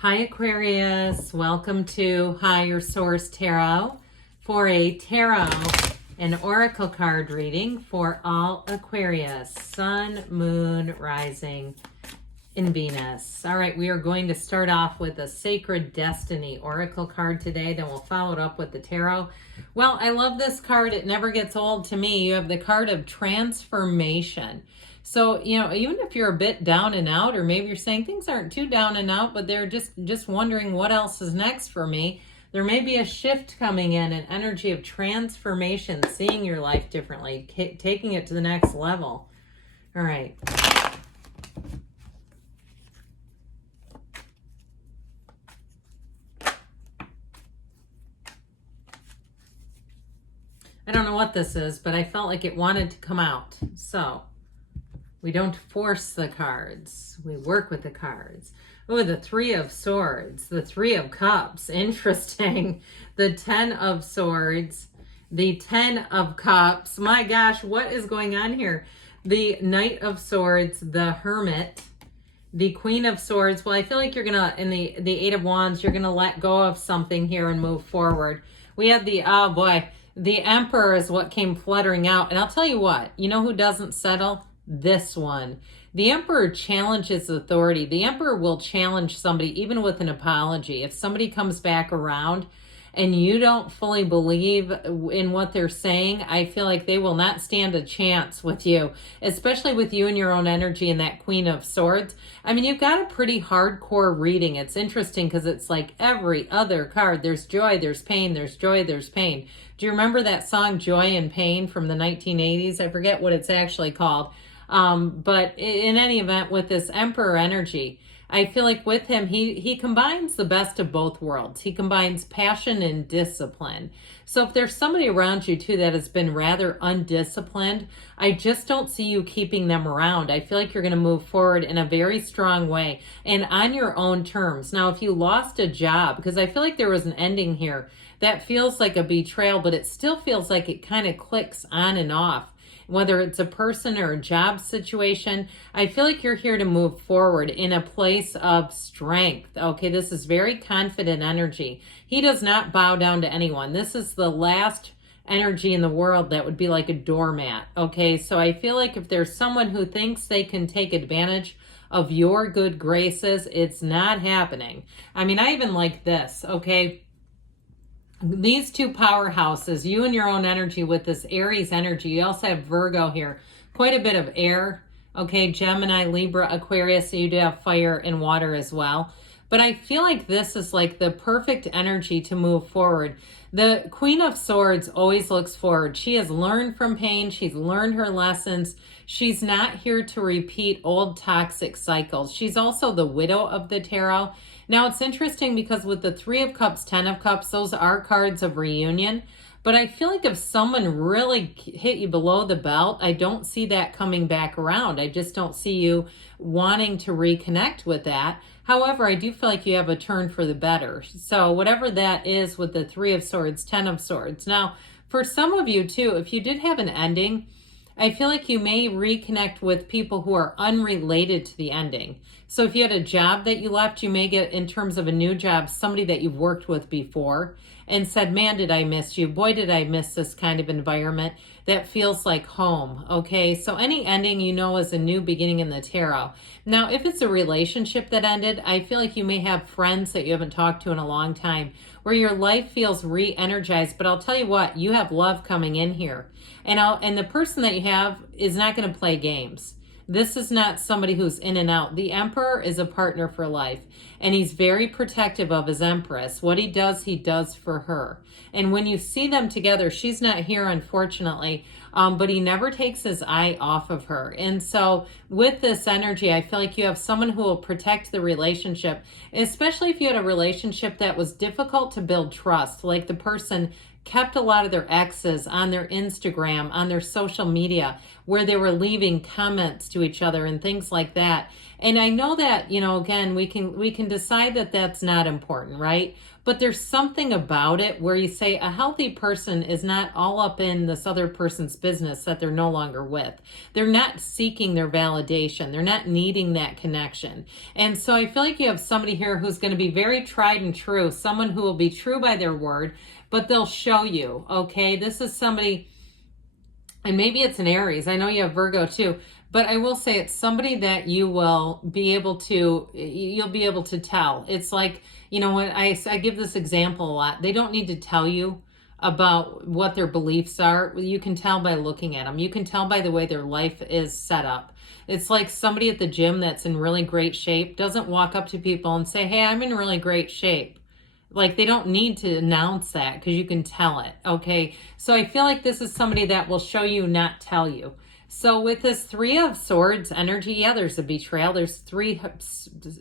Hi Aquarius, welcome to Higher Source Tarot for a tarot and oracle card reading for all Aquarius, Sun, Moon, Rising, and Venus. All right, we are going to start off with a Sacred Destiny oracle card today, then we'll follow it up with the tarot. Well, I love this card. It never gets old to me. You have the card of transformation. So, even if you're a bit down and out, or maybe you're saying things aren't too down and out, but they're just wondering what else is next for me, there may be a shift coming in, an energy of transformation, seeing your life differently, taking it to the next level. All right. I don't know what this is, but I felt like it wanted to come out. So we don't force the cards. We work with the cards. Oh, the Three of Swords, the Three of Cups. Interesting. The Ten of Swords, the Ten of Cups. My gosh, what is going on here? The Knight of Swords, the Hermit, the Queen of Swords. Well, I feel like you're going to, in the Eight of Wands, you're going to let go of something here and move forward. We had the, oh boy, the Emperor is what came fluttering out. And I'll tell you what, you know who doesn't settle? This one. The Emperor challenges authority. The Emperor will challenge somebody even with an apology. If somebody comes back around and you don't fully believe in what they're saying, I feel like they will not stand a chance with you, especially with you and your own energy and that Queen of Swords. I mean, you've got a pretty hardcore reading. It's interesting because it's like every other card. There's joy, there's pain, there's joy, there's pain. Do you remember that song Joy and Pain from the 1980s? I forget what it's actually called. But in any event, with this Emperor energy, I feel like with him, he combines the best of both worlds. He combines passion and discipline. So if there's somebody around you too that has been rather undisciplined, I just don't see you keeping them around. I feel like you're going to move forward in a very strong way and on your own terms. Now, if you lost a job, because I feel like there was an ending here that feels like a betrayal, but it still feels like it kind of clicks on and off. Whether it's a person or a job situation, I feel like you're here to move forward in a place of strength. Okay, this is very confident energy. He does not bow down to anyone. This is the last energy in the world that would be like a doormat. Okay, so I feel like if there's someone who thinks they can take advantage of your good graces, it's not happening. I mean, I even like this, okay? These two powerhouses, you and your own energy with this Aries energy. You also have Virgo here. Quite a bit of air. Okay, Gemini, Libra, Aquarius. So you do have fire and water as well. But I feel like this is like the perfect energy to move forward. The Queen of Swords always looks forward. She has learned from pain. She's learned her lessons. She's not here to repeat old toxic cycles. She's also the widow of the tarot. Now, it's interesting because with the Three of Cups, Ten of Cups, those are cards of reunion. But I feel like if someone really hit you below the belt, I don't see that coming back around. I just don't see you wanting to reconnect with that. However, I do feel like you have a turn for the better. So whatever that is with the Three of Swords, Ten of Swords. Now, for some of you too, if you did have an ending, I feel like you may reconnect with people who are unrelated to the ending. So if you had a job that you left, you may get, in terms of a new job, somebody that you've worked with before and said, man, did I miss you? Boy, did I miss this kind of environment that feels like home. Okay, so any ending you know is a new beginning in the tarot. Now, if it's a relationship that ended, I feel like you may have friends that you haven't talked to in a long time where your life feels re-energized. But I'll tell you what, you have love coming in here. And the person that you have is not going to play games. This is not somebody who's in and out. The Emperor is a partner for life, and he's very protective of his Empress. What he does for her. And when you see them together, she's not here, unfortunately, but he never takes his eye off of her. And so with this energy, I feel like you have someone who will protect the relationship, especially if you had a relationship that was difficult to build trust, like the person kept a lot of their exes on their Instagram, on their social media, where they were leaving comments to each other and things like that. And I know that, you know, again, we can decide that that's not important, right? But there's something about it where you say a healthy person is not all up in this other person's business that they're no longer with. They're not seeking their validation. They're not needing that connection. And so I feel like you have somebody here who's going to be very tried and true, someone who will be true by their word, but they'll show you, okay? This is somebody, and maybe it's an Aries. I know you have Virgo too, but I will say it's somebody that you will be able to, you'll be able to tell. It's like, you know, when I give this example a lot, they don't need to tell you about what their beliefs are. You can tell by looking at them. You can tell by the way their life is set up. It's like somebody at the gym that's in really great shape doesn't walk up to people and say, hey, I'm in really great shape. Like, they don't need to announce that because you can tell it, okay? So I feel like this is somebody that will show you, not tell you. So with this Three of Swords energy, yeah, there's a betrayal. There's three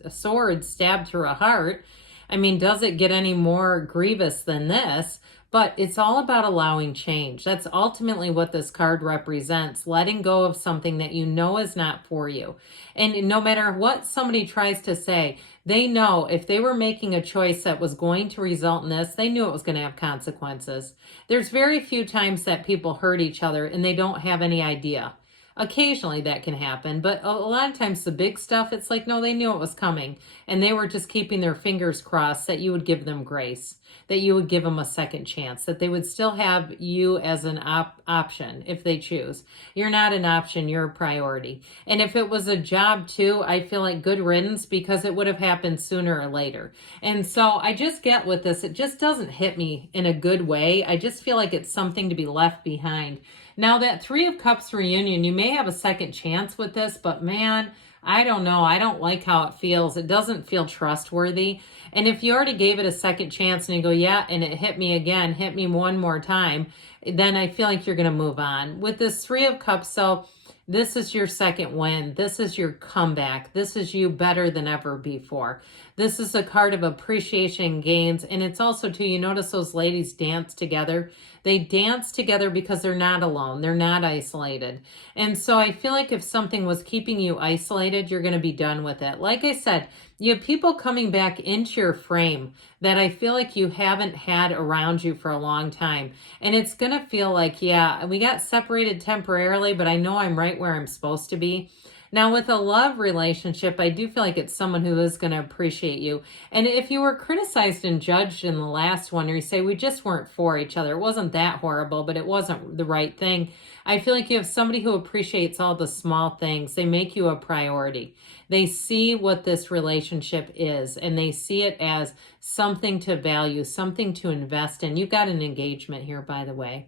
swords stabbed through a heart. I mean, does it get any more grievous than this? But it's all about allowing change. That's ultimately what this card represents, letting go of something that you know is not for you. And no matter what somebody tries to say, they know if they were making a choice that was going to result in this, they knew it was going to have consequences. There's very few times that people hurt each other and they don't have any idea. Occasionally that can happen, but a lot of times the big stuff, it's like, no, they knew it was coming and they were just keeping their fingers crossed that you would give them grace, that you would give them a second chance, that they would still have you as an option if they choose. You're not an option, you're a priority. And if it was a job too, I feel like good riddance, because it would have happened sooner or later. And so I just get with this, it just doesn't hit me in a good way. I just feel like it's something to be left behind. Now that Three of Cups reunion, you may have a second chance with this, but man, I don't know. I don't like how it feels. It doesn't feel trustworthy. And if you already gave it a second chance and you go, yeah, and it hit me again, hit me one more time, then I feel like you're going to move on. With this Three of Cups, so this is your second win. This is your comeback. This is you better than ever before. This is a card of appreciation and gains. And it's also, too, you notice those ladies dance together. They dance together because they're not alone. They're not isolated. And so I feel like if something was keeping you isolated, you're going to be done with it. Like I said, you have people coming back into your frame that I feel like you haven't had around you for a long time. And it's going to feel like, yeah, we got separated temporarily, but I know I'm right where I'm supposed to be. Now, with a love relationship, I do feel like it's someone who is going to appreciate you. And if you were criticized and judged in the last one, or you say we just weren't for each other, it wasn't that horrible, but it wasn't the right thing, I feel like you have somebody who appreciates all the small things. They make you a priority. They see what this relationship is, and they see it as something to value, something to invest in. You've got an engagement here, by the way.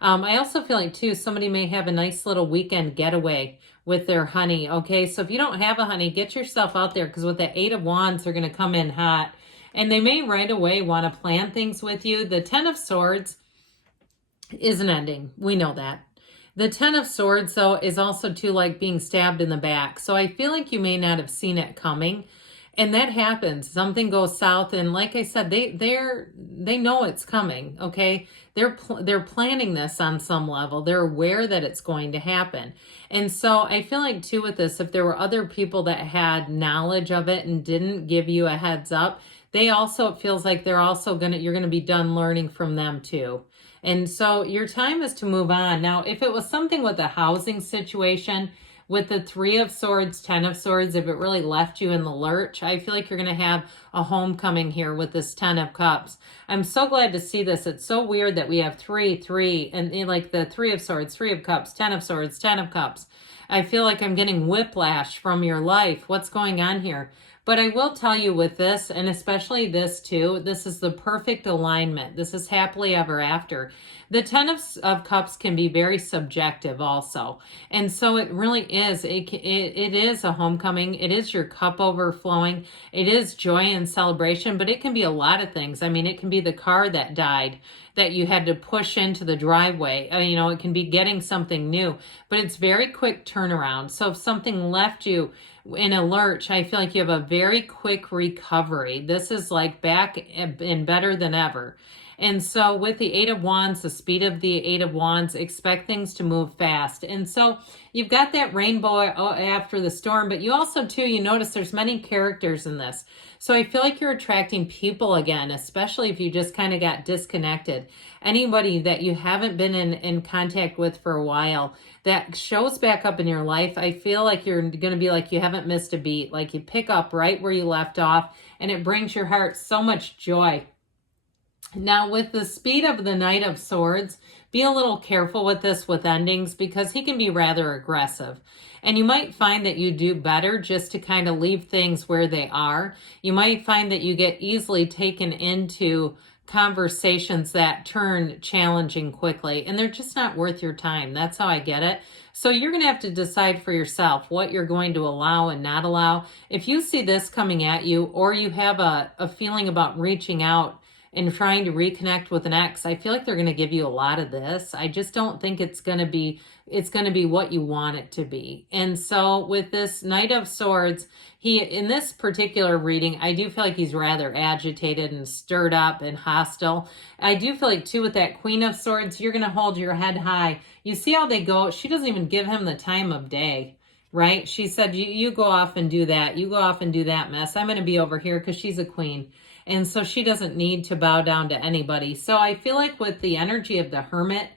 I also feel like, too, somebody may have a nice little weekend getaway with their honey, okay? So if you don't have a honey, get yourself out there, because with the Eight of Wands, they're going to come in hot. And they may right away want to plan things with you. The Ten of Swords is an ending. We know that. The Ten of Swords, though, is also, too, like being stabbed in the back. So I feel like you may not have seen it coming. And that happens. Something goes south, and like I said, they know it's coming, okay? They're planning this on some level. They're aware that it's going to happen. And so I feel like, too, with this, if there were other people that had knowledge of it and didn't give you a heads up, they also, it feels like they're also you're going to be done learning from them, too. And so your time is to move on. Now, if it was something with a housing situation, with the Three of Swords, Ten of Swords, if it really left you in the lurch, I feel like you're going to have a homecoming here with this Ten of Cups. I'm so glad to see this. It's so weird that we have three, and like the Three of Swords, Three of Cups, Ten of Swords, Ten of Cups. I feel like I'm getting whiplash from your life. What's going on here? But I will tell you with this, and especially this too, this is the perfect alignment. This is happily ever after. The Ten of Cups can be very subjective also. And so it really is. It is a homecoming. It is your cup overflowing. It is joy and celebration, but it can be a lot of things. I mean, it can be the car that died that you had to push into the driveway. You know, it can be getting something new, but it's very quick turnaround. So if something left you in a lurch, I feel like you have a very quick recovery. This is like back and better than ever. And so with the Eight of Wands, the speed of the Eight of Wands, expect things to move fast. And so you've got that rainbow after the storm, but you also too, you notice there's many characters in this. So I feel like you're attracting people again, especially if you just kind of got disconnected. Anybody that you haven't been in contact with for a while that shows back up in your life, I feel like you're going to be like you haven't missed a beat. Like you pick up right where you left off, and it brings your heart so much joy. Now, with the speed of the Knight of Swords, be a little careful with this with endings because he can be rather aggressive. And you might find that you do better just to kind of leave things where they are. You might find that you get easily taken into conversations that turn challenging quickly, and they're just not worth your time. That's how I get it. So you're going to have to decide for yourself what you're going to allow and not allow. If you see this coming at you, or you have a feeling about reaching out and trying to reconnect with an ex, I feel like they're going to give you a lot of this. I just don't think it's going to be what you want it to be. And so with this Knight of Swords, in this particular reading, I do feel like he's rather agitated and stirred up and hostile. I do feel like too with that Queen of Swords, you're going to hold your head high. You see how they go? She doesn't even give him the time of day, right? She said, you go off and do that. You go off and do that mess. I'm going to be over here because she's a queen. And so she doesn't need to bow down to anybody. So I feel like with the energy of the Hermit,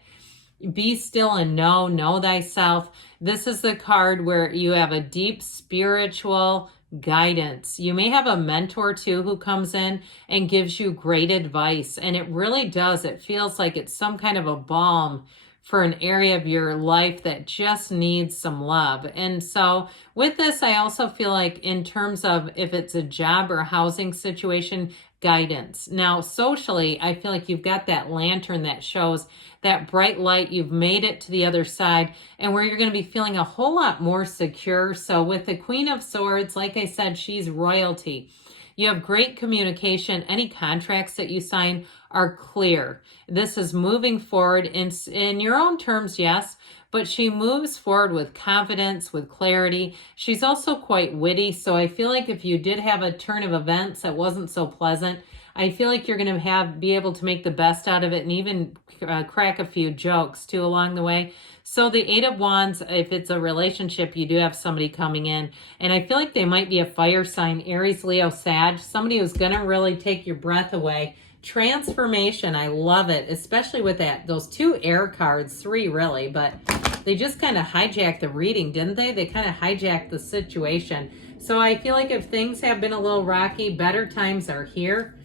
be still and know thyself. This is the card where you have a deep spiritual guidance. You may have a mentor too who comes in and gives you great advice. And it really does. It feels like it's some kind of a balm for an area of your life that just needs some love. And so with this, I also feel like in terms of if it's a job or a housing situation, guidance. Now, socially, I feel like you've got that lantern that shows that bright light. You've made it to the other side, and where you're going to be feeling a whole lot more secure. So with the Queen of Swords, like I said, she's royalty. You have great communication. Any contracts that you sign are clear. This is moving forward in your own terms, yes, but she moves forward with confidence, with clarity. She's also quite witty, so I feel like if you did have a turn of events that wasn't so pleasant, I feel like you're going to be able to make the best out of it and even crack a few jokes too along the way. So the Eight of Wands, if it's a relationship, you do have somebody coming in. And I feel like they might be a fire sign, Aries, Leo, Sag, somebody who's going to really take your breath away. Transformation, I love it, especially with those two air cards, three really, but they just kind of hijacked the reading, didn't they? They kind of hijacked the situation. So I feel like if things have been a little rocky, better times are here.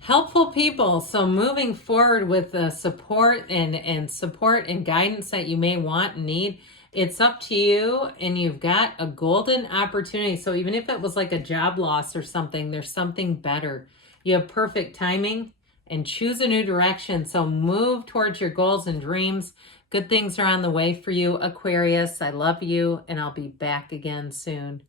Helpful people. So moving forward with the support and guidance that you may want and need, it's up to you, and you've got a golden opportunity. So even if it was like a job loss or something, there's something better. You have perfect timing and choose a new direction. So move towards your goals and dreams. Good things are on the way for you, Aquarius. I love you, and I'll be back again soon.